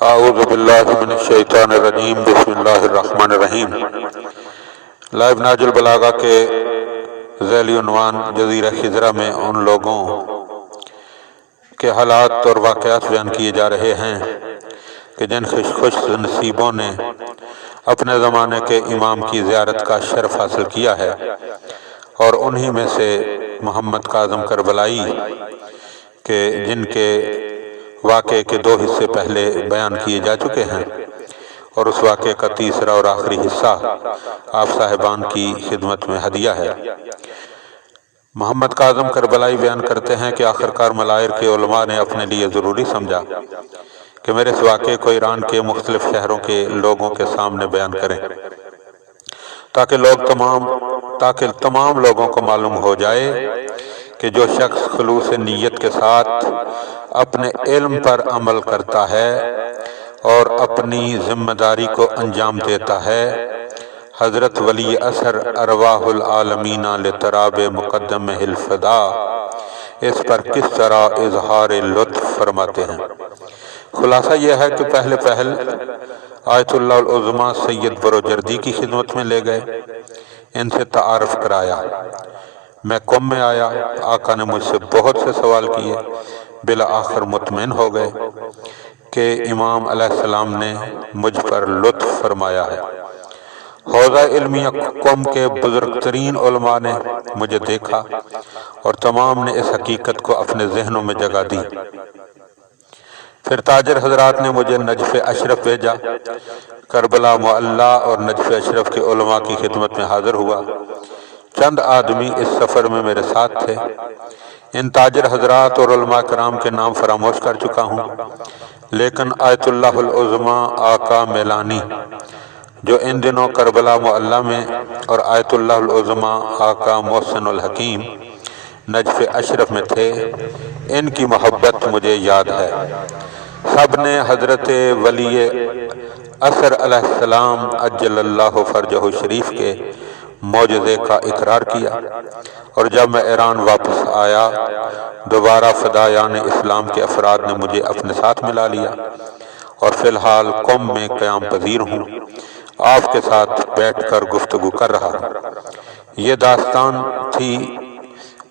اعوذ باللہ من الشیطان الرجیم، بسم اللہ الرحمن الرحیم۔ لائب نہج البلاغہ کے ذیلی عنوان جزیرہ خضرہ میں ان لوگوں کے حالات اور واقعات بیان کیے جا رہے ہیں کہ جن خوش نصیبوں نے اپنے زمانے کے امام کی زیارت کا شرف حاصل کیا ہے، اور انہی میں سے محمد کاظم کربلائی کہ جن کے واقعے کے 2 حصے پہلے بیان کیے جا چکے ہیں، اور اس واقعے کا تیسرا اور آخری حصہ آپ صاحبان کی خدمت میں ہدیہ ہے۔ محمد کاظم کربلائی بیان کرتے ہیں کہ آخرکار ملائر کے علماء نے اپنے لیے ضروری سمجھا کہ میرے اس واقعے کو ایران کے مختلف شہروں کے لوگوں کے سامنے بیان کریں، تاکہ تمام لوگوں کو معلوم ہو جائے کہ جو شخص خلوص نیت کے ساتھ اپنے علم پر عمل کرتا ہے اور اپنی ذمہ داری کو انجام دیتا ہے، حضرت ولی اثر ارواح العالمین لتراب مقدمہ الفدا اس پر کس طرح اظہار لطف فرماتے ہیں۔ خلاصہ یہ ہے کہ پہلے آیت اللہ العظمیٰ سید بروجردی کی خدمت میں لے گئے، ان سے تعارف کرایا۔ میں قم میں آیا، آقا نے مجھ سے بہت سے سوال کیے، بالآخر مطمئن ہو گئے کہ امام علیہ السلام نے مجھ پر لطف فرمایا ہے۔ حوزہ علمیہ قم کے بزرگ ترین علماء نے مجھے دیکھا اور تمام نے اس حقیقت کو اپنے ذہنوں میں جگہ دی۔ پھر تاجر حضرات نے مجھے نجف اشرف بھیجا، کربلا معلیٰ اور نجف اشرف کے علماء کی خدمت میں حاضر ہوا۔ چند آدمی اس سفر میں میرے ساتھ تھے۔ ان تاجر حضرات اور علماء کرام کے نام فراموش کر چکا ہوں، لیکن آیت اللہ العظمیٰ آقا میلانی جو ان دنوں کربلا معلیٰ میں اور آیت اللہ العظمیٰ آقا محسن الحکیم نجف اشرف میں تھے، ان کی محبت مجھے یاد ہے۔ سب نے حضرت ولی اثر علیہ السلام عجل اللہ فرجہ شریف کے معجزے کا اقرار کیا، اور جب میں ایران واپس آیا دوبارہ فدایان اسلام کے افراد نے مجھے اپنے ساتھ ملا لیا، اور فی الحال قم میں قیام پذیر ہوں، آپ کے ساتھ بیٹھ کر گفتگو کر رہا ہوں۔ یہ داستان تھی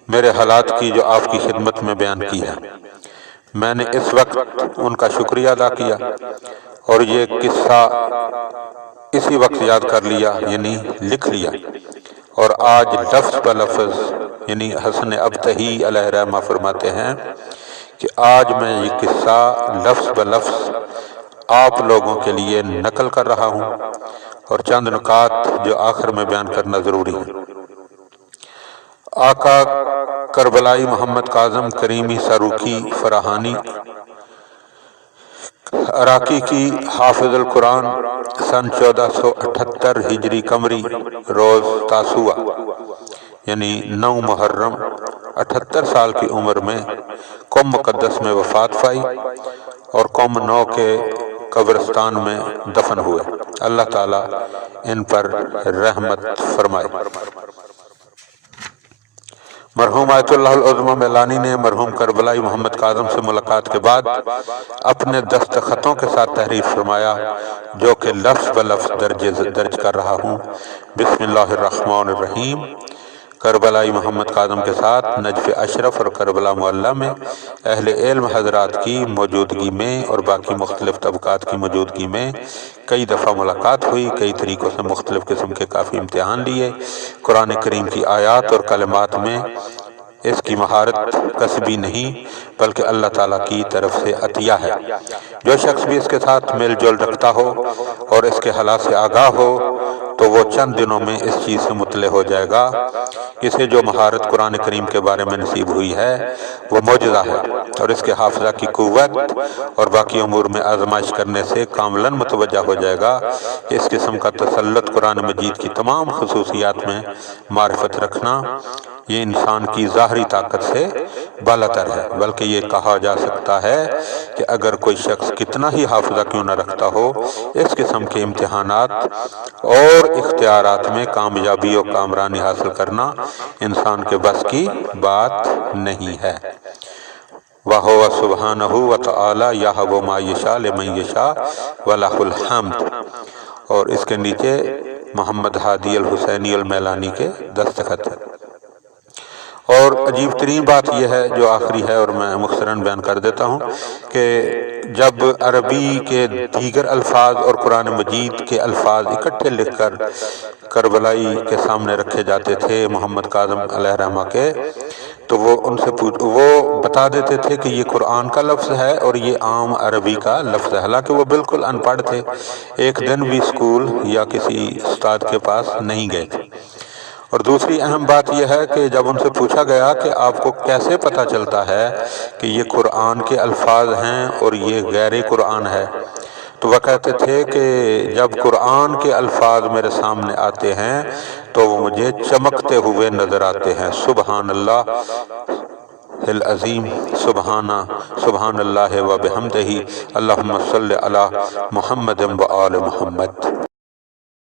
میرے حالات کی جو آپ کی خدمت میں بیان کی ہے۔ میں نے اس وقت ان کا شکریہ ادا کیا اور یہ قصہ اسی وقت یاد کر لیا، یعنی لکھ لیا، اور آج لفظ بلفظ یعنی حسن ابتہی علیہ رحمہ فرماتے ہیں کہ آج میں یہ قصہ لفظ بلفظ آپ لوگوں کے لیے نقل کر رہا ہوں، اور چند نکات جو آخر میں بیان کرنا ضروری ہے۔ آقا کربلائی محمد کاظم کریمی ساروخی فراہانی عراقی کی حافظ القرآن سن 1478 ہجری قمری روز تاسوعہ یعنی 9 محرم 78 سال کی عمر میں قم مقدس میں وفات پائی اور قم 9 کے قبرستان میں دفن ہوئے۔ اللہ تعالیٰ ان پر رحمت فرمائے۔ مرحوم آیت اللہ العظمیٰ میلانی نے مرحوم کربلائی محمد کاظم سے ملاقات کے بعد اپنے دستخطوں کے ساتھ تحریر فرمایا، جو کہ لفظ بلفظ درج کر رہا ہوں۔ بسم اللہ الرحمن الرحیم۔ کربلائی محمد کاظم کے ساتھ نجف اشرف اور کربلا معلیٰ میں اہل علم حضرات کی موجودگی میں اور باقی مختلف طبقات کی موجودگی میں کئی دفعہ ملاقات ہوئی، کئی طریقوں سے مختلف قسم کے کافی امتحان لیے۔ قرآن کریم کی آیات اور کلمات میں اس کی مہارت کسبی نہیں بلکہ اللہ تعالیٰ کی طرف سے عطیہ ہے۔ جو شخص بھی اس کے ساتھ میل جول رکھتا ہو اور اس کے حالات سے آگاہ ہو تو وہ چند دنوں میں اس چیز سے مطلع ہو جائے گا۔ اسے جو مہارت قرآن کریم کے بارے میں نصیب ہوئی ہے وہ معجزہ ہے، اور اس کے حافظہ کی قوت اور باقی امور میں آزمائش کرنے سے کاملاً متوجہ ہو جائے گا کہ اس قسم کا تسلط قرآن مجید کی تمام خصوصیات میں معرفت رکھنا یہ انسان کی ظاہری طاقت سے بالاتر ہے، بلکہ یہ کہا جا سکتا ہے کہ اگر کوئی شخص کتنا ہی حافظہ کیوں نہ رکھتا ہو، اس قسم کے امتحانات اور اختیارات میں کامیابی اور کامرانی حاصل کرنا انسان کے بس کی بات نہیں ہے۔ وَهُوَ سُبْحَانَهُ وَتَعَالَى يَهَبُ مَا يَشَاءُ لِمَن يَشَاءُ وَلَهُ الْحَمْدُ، اور اس کے نیچے محمد ہادی الحسینی المیلانی کے دستخط ہے۔ اور عجیب ترین بات یہ ہے جو آخری ہے، اور میں مختصراً بیان کر دیتا ہوں، کہ جب عربی کے دیگر الفاظ اور قرآن مجید کے الفاظ اکٹھے لکھ کر کربلائی کے سامنے رکھے جاتے تھے محمد کاظم علیہ رحمہ کے، تو وہ ان سے وہ بتا دیتے تھے کہ یہ قرآن کا لفظ ہے اور یہ عام عربی کا لفظ ہے، حالانکہ وہ بالکل ان پڑھ تھے، ایک دن بھی اسکول یا کسی استاد کے پاس نہیں گئے تھے۔ اور دوسری اہم بات یہ ہے کہ جب ان سے پوچھا گیا کہ آپ کو کیسے پتہ چلتا ہے کہ یہ قرآن کے الفاظ ہیں اور یہ غیر قرآن ہے، تو وہ کہتے تھے کہ جب قرآن کے الفاظ میرے سامنے آتے ہیں تو وہ مجھے چمکتے ہوئے نظر آتے ہیں۔ سبحان اللہ العظیم، سبحان اللہ و بحمدہ، اللہم صلی علی محمد و آل محمد۔